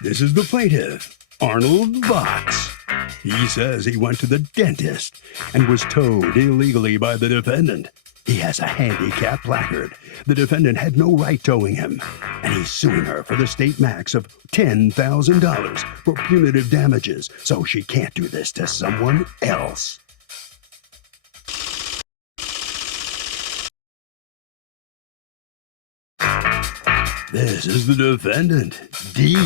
This is the plaintiff, Arnold Vox. He says he went to the dentist and was towed illegally by the defendant. He has a handicap placard. The defendant had no right towing him, and he's suing her for the state max of $10,000 for punitive damages, so she can't do this to someone else. This is the defendant, D.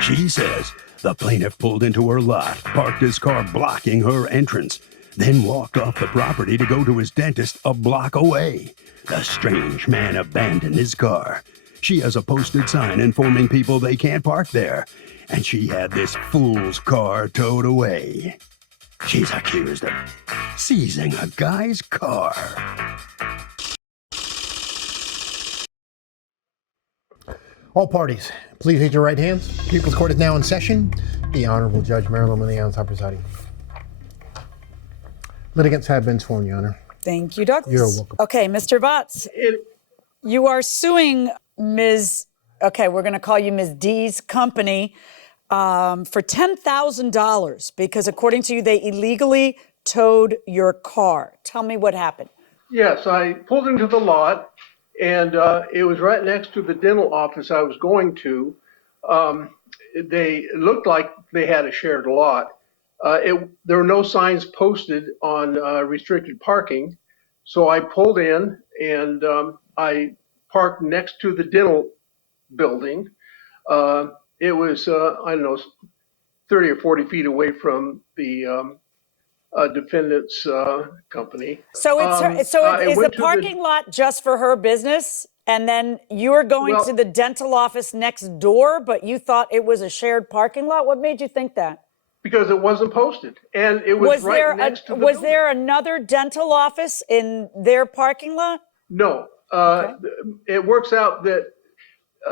She says the plaintiff pulled into her lot, parked his car blocking her entrance, then walked off the property to go to his dentist a block away. The strange man abandoned his car. She has a posted sign informing people they can't park there, and she had this fool's car towed away. She's accused of seizing a guy's car. All parties, please raise your right hands. People's Court is now in session. The Honorable Judge Marilyn Leon presiding. Litigants have been sworn, Your Honor. Thank you, Douglas. You're welcome. Okay, Mr. Vox, you are suing Ms. Okay, we're going to call you Ms. D's company for $10,000 because, according to you, they illegally towed your car. Tell me what happened. Yes, I pulled into the lot, and it was right next to the dental office I was going to. They looked like they had a shared lot. There were no signs posted on restricted parking, so I pulled in and I parked next to the dental building. It was, I don't know, 30 or 40 feet away from the defendant's company. So is the parking lot just for her business? And then you're going to the dental office next door, but you thought it was a shared parking lot? What made you think that? Because it wasn't posted, and it was right next to the building. There another dental office in their parking lot? No. Okay. It works out that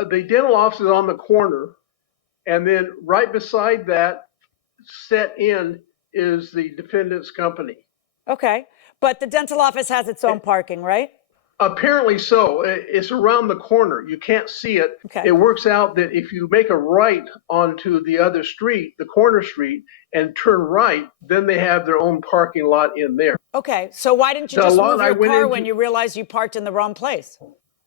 the dental office is on the corner, and then right beside that, set in, is the defendant's company. Okay, but the dental office has its own parking, right? Apparently so. It's around the corner. You can't see it. Okay. It works out that if you make a right onto the other street, the corner street, and turn right, then they have their own parking lot in there. Okay, so why didn't you just move your car when you realized you parked in the wrong place?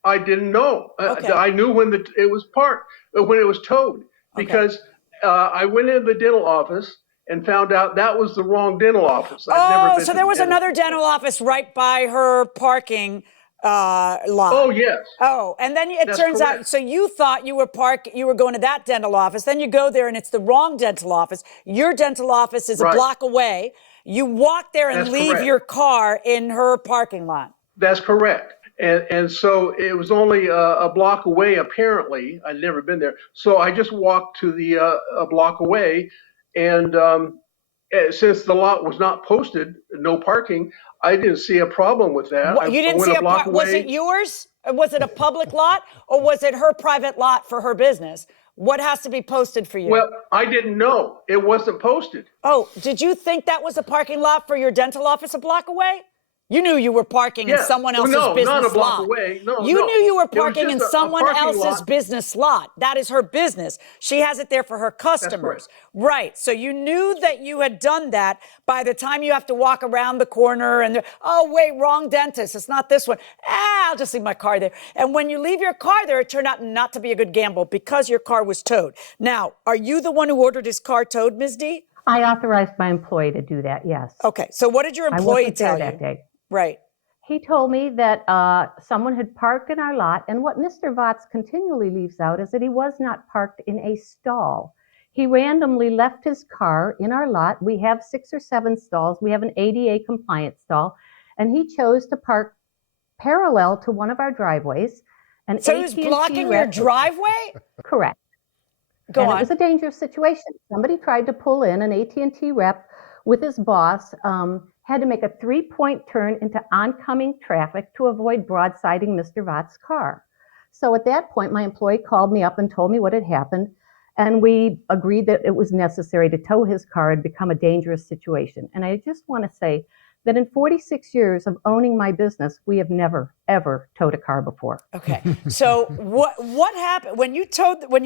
I didn't know. Okay. I knew when it was parked, when it was towed, because I went into the dental office and found out that was the wrong dental office. So there was another dental office right by her parking lot. Oh, yes. Oh, and then it turns out, so you thought you were going to that dental office, then you go there and it's the wrong dental office. Your dental office is a block away. You walk there and leave your car in her parking lot. That's correct. And so it was only a block away, apparently. I'd never been there. So I just walked to the a block away, and since the lot was not posted, no parking, I didn't see a problem with that. You didn't see a block away. Was it yours? Was it a public lot, or was it her private lot for her business? What has to be posted for you? Well, I didn't know. It wasn't posted. Oh, did you think that was a parking lot for your dental office a block away? You knew you were parking in someone else's business lot. No, not a block away. You knew you were parking in someone else's business lot. That is her business. She has it there for her customers. Right. So you knew that you had done that by the time you have to walk around the corner and, oh, wait, wrong dentist. It's not this one. I'll just leave my car there. And when you leave your car there, it turned out not to be a good gamble because your car was towed. Now, are you the one who ordered his car towed, Ms. D? I authorized my employee to do that, yes. Okay. So what did your employee tell you? That day. Right. He told me that someone had parked in our lot, and what Mr. Vox continually leaves out is that he was not parked in a stall. He randomly left his car in our lot. We have 6 or 7 stalls. We have an ADA compliant stall, and he chose to park parallel to one of our driveways. So he was blocking your driveway? Correct. Go on. It was a dangerous situation. Somebody tried to pull in, an AT&T rep with his boss, had to make a 3-point turn into oncoming traffic to avoid broadsiding Mr. Vox's car. So at that point, my employee called me up and told me what had happened, and we agreed that it was necessary to tow his car and become a dangerous situation. And I just want to say that in 46 years of owning my business, we have never, ever towed a car before. Okay. So what happened when you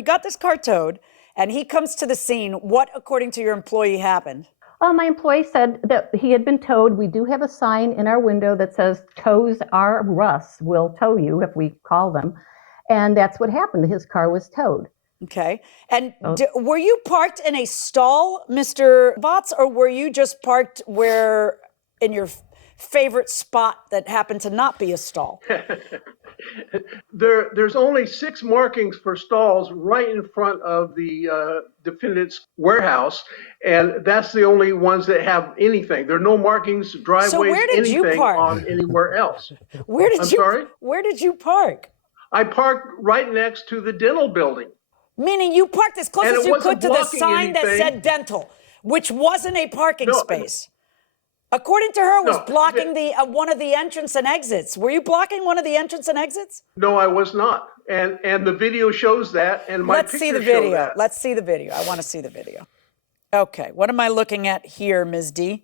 got this car towed and he comes to the scene. What, according to your employee, happened? My employee said that he had been towed. We do have a sign in our window that says tows are Russ, will tow you if we call them. And that's what happened. His car was towed. Okay. And were you parked in a stall, Mr. Votz, or were you just parked where in your favorite spot that happened to not be a stall? There's only 6 markings for stalls right in front of the defendant's warehouse, and that's the only ones that have anything. There are no markings, driveways, So where did you anything park? on anywhere else. Where did I'm you? sorry? Where did you park? I parked right next to the dental building. Meaning you parked as close And as it you could wasn't to the blocking sign that anything. said dental, which wasn't a parking No. space. According to her, was No, blocking the one of the entrance and exits. Were you blocking one of the entrance and exits? No, I was not. And the video shows that, and my Let's see the pictures show video. that. Let's see the video. I want to see the video. Okay, what am I looking at here, Ms. D?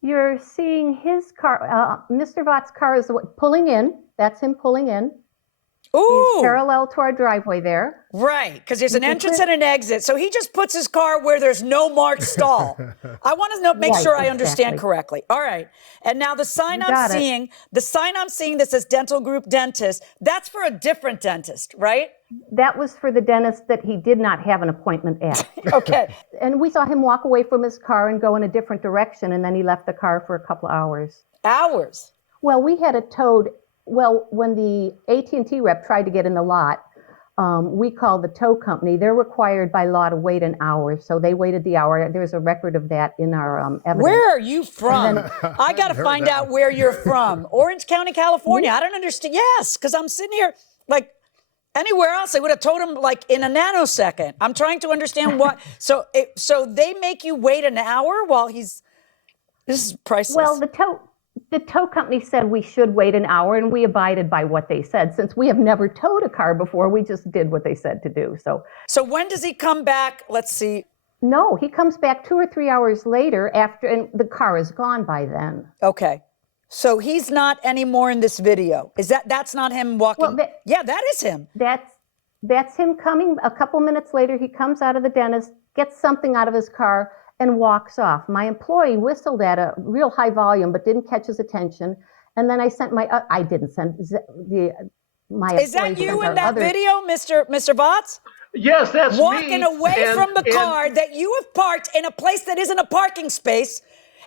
You're seeing his car, Mr. Vott's car is pulling in. That's him pulling in. Ooh, He's parallel to our driveway there. right, because there's an entrance and an exit. So he just puts his car where there's no marked stall. I want to make Right, sure I understand exactly. correctly. All right, and now the sign You I'm got it. seeing, that says Dental Group Dentist, that's for a different dentist, right? That was for the dentist that he did not have an appointment at. Okay. And we saw him walk away from his car and go in a different direction, and then he left the car for a couple hours. Hours. Well, we had it towed. Well, when the AT&T rep tried to get in the lot, we called the tow company. They're required by law to wait an hour, so they waited the hour. There's a record of that in our evidence. Where are you from? I got to find out where you're from. Orange County, California. I don't understand. Yes, because I'm sitting here like anywhere else, I would have told him like in a nanosecond. I'm trying to understand what. So they make you wait an hour while he's. This is priceless. Well, the tow company said we should wait an hour, and we abided by what they said. Since we have never towed a car before, we just did what they said to do. So when does he come back? Let's see. No, he comes back 2 or 3 hours later after, and the car is gone by then. Okay. So he's not anymore in this video. That's not him walking? Well, yeah, that is him. That's him coming. A couple minutes later, he comes out of the dentist, gets something out of his car, and walks off. My employee whistled at a real high volume, but didn't catch his attention. And then I sent I didn't send my. Is that you in that video, Mr. Votz? Yes, that's me. Walking away from the car that you have parked in a place that isn't a parking space,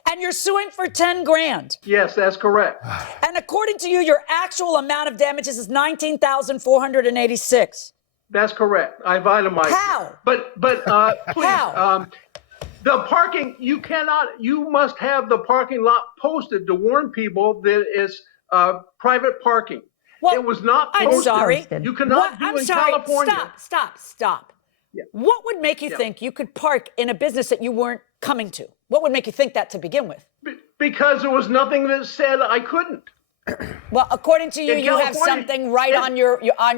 and you're suing for 10 grand. Yes, that's correct. And according to you, your actual amount of damages is $19,486. That's correct. I've itemized. How? But please. How? The parking, you must have the parking lot posted to warn people that it's private parking. Well, it was not posted. I'm sorry. You cannot do in California. Stop. Yeah. What would make you think you could park in a business that you weren't coming to? What would make you think that to begin with? Because there was nothing that said I couldn't. Well, according to you, In you have California, something right on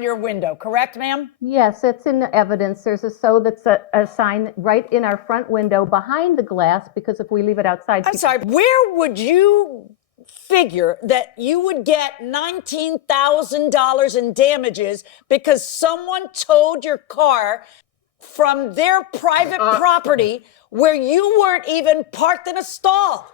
your window, correct, ma'am? Yes, it's in the evidence. There's that's a sign right in our front window behind the glass, because if we leave it outside. I'm sorry, where would you figure that you would get $19,000 in damages because someone towed your car from their private property where you weren't even parked in a stall?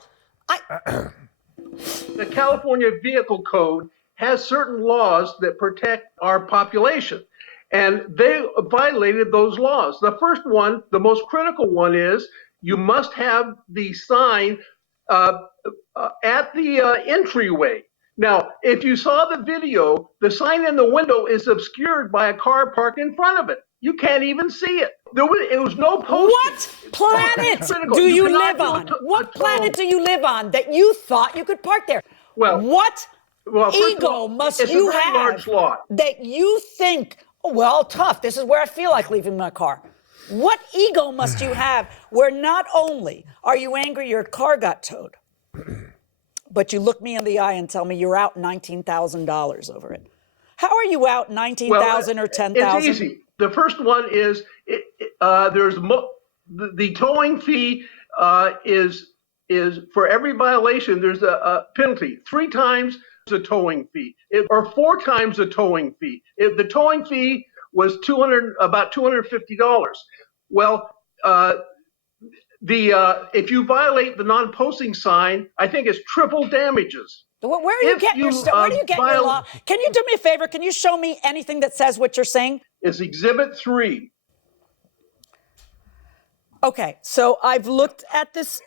The California Vehicle Code has certain laws that protect our population, and they violated those laws. The first one, the most critical one, is you must have the sign at the entryway. Now, if you saw the video, the sign in the window is obscured by a car parked in front of it. You can't even see it. It was no posting. What planet do you live on? What planet do you live on that you thought you could park there? Well, what first of ego all, must it's you a very have large lot. that you think, oh, well, tough, this is where I feel like leaving my car? What ego must you have where not only are you angry your car got towed, but you look me in the eye and tell me you're out $19,000 over it? How are you out $19,000 or $10,000? It's easy. The first one is the towing fee is for every violation. There's a penalty 3 times the towing fee, or 4 times the towing fee. The towing fee was about $250. Well, if you violate the non-posting sign, I think it's triple damages. Where are you getting your stuff? Where do you get your law? Can you do me a favor? Can you show me anything that says what you're saying? It's Exhibit 3. Okay, so I've looked at this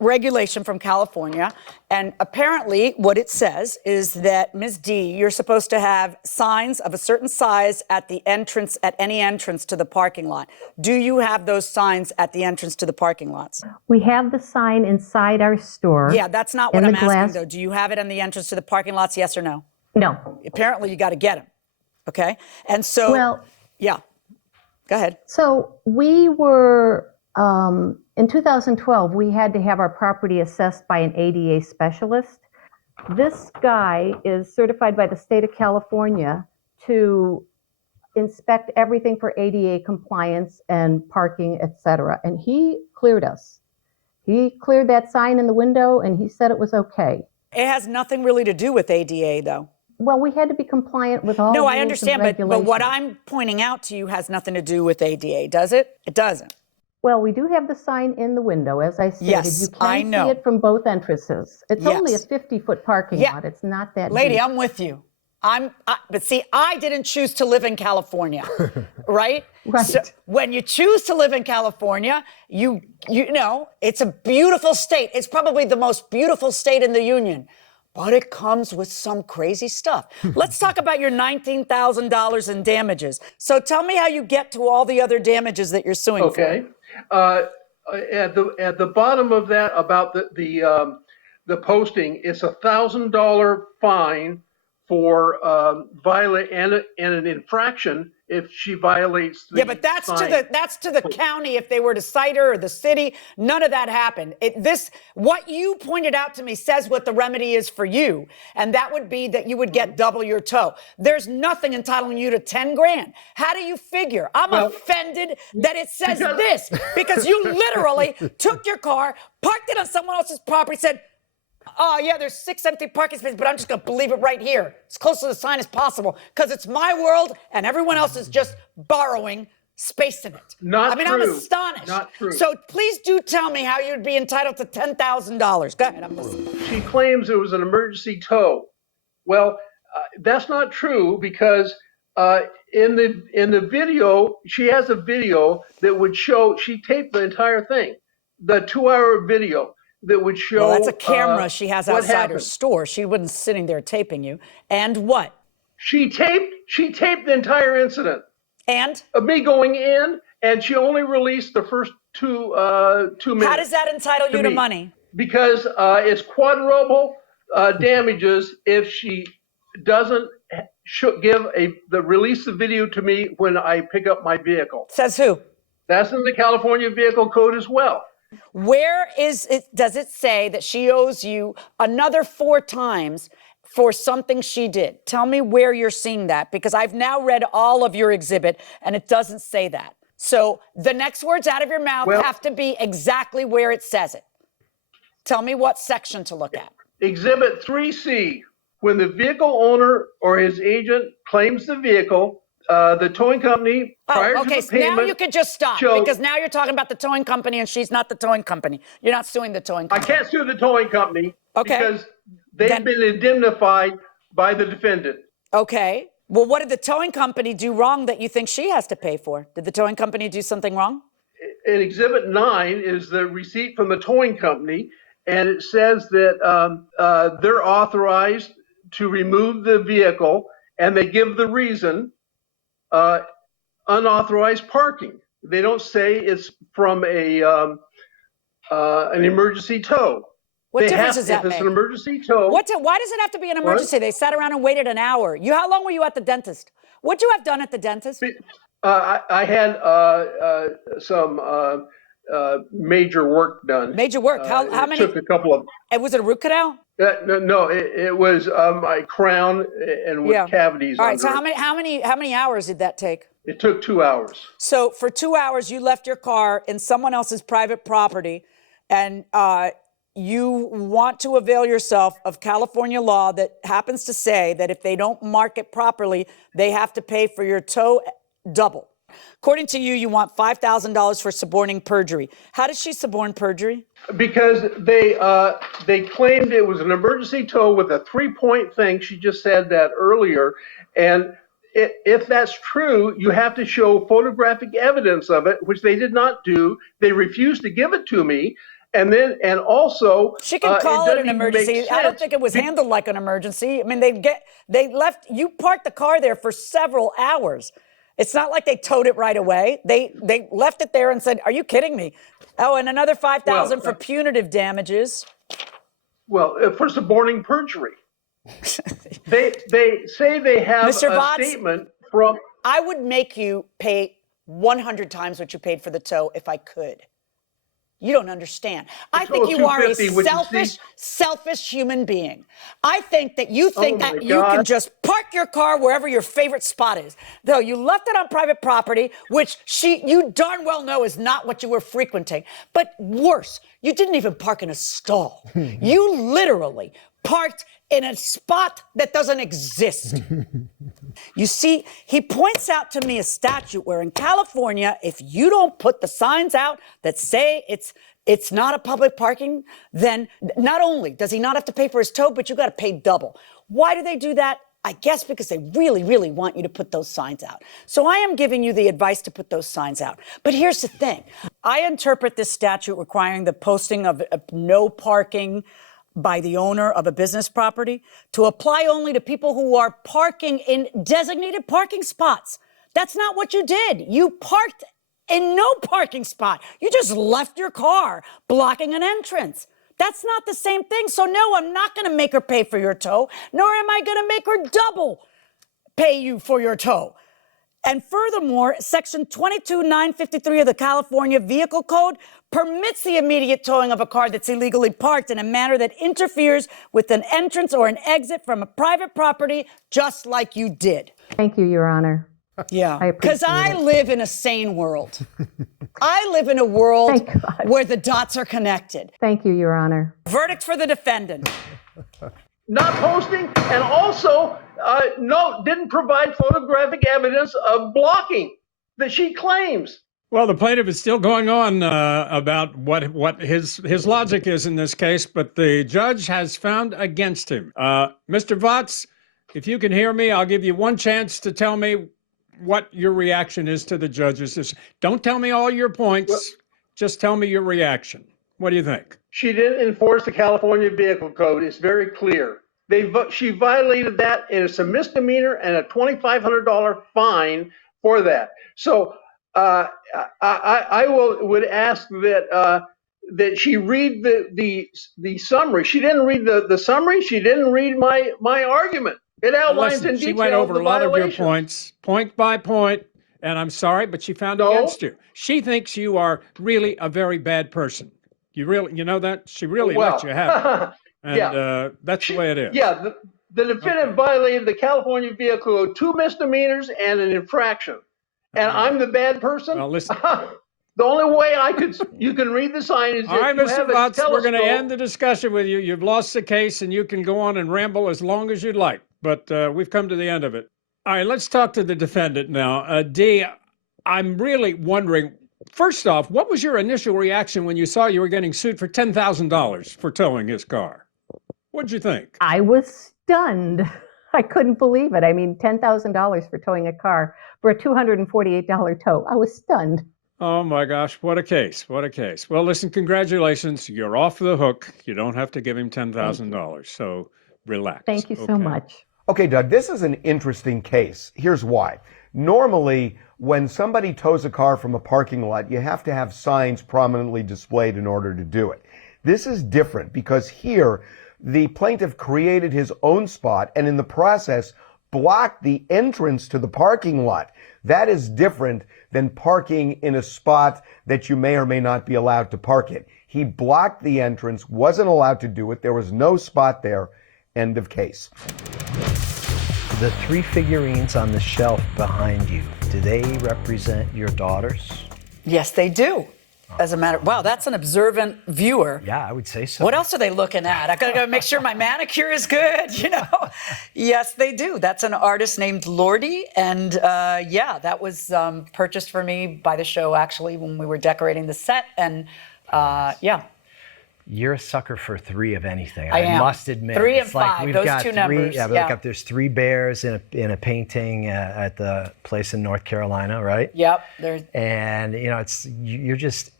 regulation from California, and apparently what it says is that, Ms. D, you're supposed to have signs of a certain size at the entrance, at any entrance to the parking lot. Do you have those signs at the entrance to the parking lots? We have the sign inside our store. Yeah, that's not what I'm asking, though. Do you have it on the entrance to the parking lots, yes or no? No. Apparently you got to get them, okay? And so, well, yeah, go ahead. So we were, in 2012, we had to have our property assessed by an ADA specialist. This guy is certified by the state of California to inspect everything for ADA compliance and parking, et cetera. And he cleared us. He cleared that sign in the window and he said it was okay. It has nothing really to do with ADA, though. Well, we had to be compliant with all No, rules I understand, and but what I'm pointing out to you has nothing to do with ADA, does it? It doesn't. Well, we do have the sign in the window, as I stated. Yes, you can see it from both entrances. It's only a 50-foot parking lot. It's not that Lady, deep. I'm with you. But see, I didn't choose to live in California, right? Right. So when you choose to live in California, you know, it's a beautiful state. It's probably the most beautiful state in the union. But it comes with some crazy stuff. Let's talk about your $19,000 in damages. So tell me how you get to all the other damages that you're suing for. Okay. At the bottom of that, about the posting, it's $1,000 fine for violate and an infraction if she violates the but that's sign. that's to the county if they were to cite her, or the city. None of that happened. What you pointed out to me says what the remedy is for you, and that would be that you would get double your tow. There's nothing entitling you to 10 grand. How do you figure? I'm offended that it says this, because you literally took your car, parked it on someone else's property, said, oh, yeah, there's 6 empty parking spaces, but I'm just going to believe it right here, as close to the sign as possible, because it's my world and everyone else is just borrowing space in it. Not true. I'm astonished. Not true. So please do tell me how you'd be entitled to $10,000. Go ahead, I'm listening. She claims it was an emergency tow. Well, that's not true, because in the video, she has a video that would show, she taped the entire thing, the 2-hour video that would show. Well, that's a camera she has outside her store. She wasn't sitting there taping you. And what? She taped the entire incident. And? Of me going in, and she only released the first 2 minutes. How does that entitle you to money? Because it's quadruple damages if she doesn't release the video to me when I pick up my vehicle. Says who? That's in the California Vehicle Code as well. Where does it say that she owes you another 4 times for something she did? Tell me where you're seeing that, because I've now read all of your exhibit and it doesn't say that. So the next words out of your mouth have to be exactly where it says it. Tell me what section to look at. Exhibit 3C, when the vehicle owner or his agent claims the vehicle, the towing company, prior to the payment. So now you can just stop, because now you're talking about the towing company and she's not the towing company. You're not suing the towing company. I can't sue the towing company because they've been indemnified by the defendant. Okay. Well, what did the towing company do wrong that you think she has to pay for? Did the towing company do something wrong? In Exhibit 9 is the receipt from the towing company, and it says that they're authorized to remove the vehicle, and they give the reason. Unauthorized parking. They don't say it's from an emergency tow. What difference does that make? If it's an emergency tow. Why does it have to be an emergency? What? They sat around and waited an hour. How long were you at the dentist? What'd you have done at the dentist? I had some major work done. Major work? How many? It took a couple of. And was it a root canal? No, it was my crown and with cavities. All right. So it. how many hours did that take? It took 2 hours. So for 2 hours, you left your car in someone else's private property, and you want to avail yourself of California law that happens to say that if they don't mark it properly, they have to pay for your tow double. According to you, you want $5,000 for suborning perjury. How does she suborn perjury? Because they claimed it was an emergency tow with a 3-point thing. She just said that earlier. And if that's true, you have to show photographic evidence of it, which they did not do. They refused to give it to me. And also, she can call it an emergency. I don't think it was handled like an emergency. I mean, they left, you parked the car there for several hours. It's not like they towed it right away. They left it there and said, "Are you kidding me?" Oh, and another $5,000 for punitive damages. Well, for suborning perjury. they say they have Mr. a Votz, statement from. I would make you pay 100 times what you paid for the tow if I could. You don't understand. I think you are a selfish human being. I think that you think that you can just park your car wherever your favorite spot is. Though you left it on private property, which you darn well know is not what you were frequenting. But worse, you didn't even park in a stall. You literally parked in a spot that doesn't exist. You see, he points out to me a statute where in California, if you don't put the signs out that say it's not a public parking, then not only does he not have to pay for his tow, but you got to pay double. Why do they do that? I guess because they really, really want you to put those signs out. So I am giving you the advice to put those signs out. But here's the thing. I interpret this statute requiring the posting of no parking by the owner of a business property to apply only to people who are parking in designated parking spots. That's not what you did. You parked in no parking spot. You just left your car blocking an entrance. That's not the same thing. So no, I'm not going to make her pay for your tow, nor am I going to make her double pay you for your tow. And furthermore, Section 22953 of the California Vehicle Code permits the immediate towing of a car that's illegally parked in a manner that interferes with an entrance or an exit from a private property, just like you did. Thank you, Your Honor. Yeah, because I live in a sane world. I live in a world where the dots are connected. Thank you, Your Honor. Verdict for the defendant. Not posting, and also didn't provide photographic evidence of blocking that she claims. Well, the plaintiff is still going on about what his logic is in this case, but the judge has found against him. Mr. Votz, if you can hear me, I'll give you one chance to tell me what your reaction is to the judge's. Don't tell me all your points. Just tell me your reaction. What do you think? She didn't enforce the California Vehicle Code. It's very clear. She violated that, and it's a misdemeanor and a $2,500 fine for that. So I would ask that she read the summary. She didn't read the summary. She didn't read my argument. It outlines in detail. She went over a lot of your points, point by point, and I'm sorry, but she found against you. She thinks you are really a very bad person. You know that? She really lets you have it. And that's the way it is. Yeah, the defendant violated the California Vehicle Code, 2 misdemeanors and an infraction. And I'm the bad person? Well, listen. The only way you can read the sign is all right, if you Mr. have Votz, a telescope. we're going to end the discussion with you. You've lost the case, and you can go on and ramble as long as you'd like. But we've come to the end of it. All right, let's talk to the defendant now. Dee, I'm really wondering, first off, what was your initial reaction when you saw you were getting sued for $10,000 for towing his car? What'd you think? I was stunned. I couldn't believe it. I mean, $10,000 for towing a car for a $248 tow. I was stunned. Oh my gosh, what a case. What a case. Well, listen, congratulations. You're off the hook. You don't have to give him $10,000. So relax. Thank you so much. Okay, Doug, this is an interesting case. Here's why. Normally, when somebody tows a car from a parking lot, you have to have signs prominently displayed in order to do it. This is different because here, the plaintiff created his own spot and in the process blocked the entrance to the parking lot. That is different than parking in a spot that you may or may not be allowed to park in. He blocked the entrance, wasn't allowed to do it. There was no spot there. End of case. The 3 figurines on the shelf behind you, do they represent your daughters? Yes, they do. As a matter, wow, that's an observant viewer. Yeah, I would say so. What else are they looking at? I gotta make sure my manicure is good, you know? Yes, they do. That's an artist named Lordy. And yeah, that was purchased for me by the show actually when we were decorating the set. And yeah. You're a sucker for 3 of anything. I am. Must admit. 3 It's and like 5, we've those got 2 3, numbers. Yeah, Yeah. like there's 3 bears in a painting at the place in North Carolina, right? Yep. There's. And you know, you're just.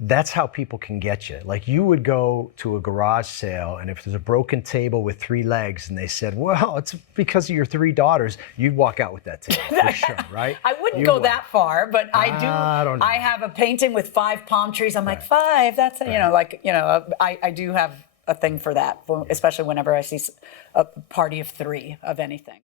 That's how people can get you. Like you would go to a garage sale, and if there's a broken table with 3 legs, and they said, "Well, it's because of your 3 daughters," you'd walk out with that table for sure, right? I wouldn't go that far, but I do. don't know. I have a painting with 5 palm trees. I'm like 5. That's you know, like you know, I do have a thing for that, especially whenever I see a party of 3 of anything.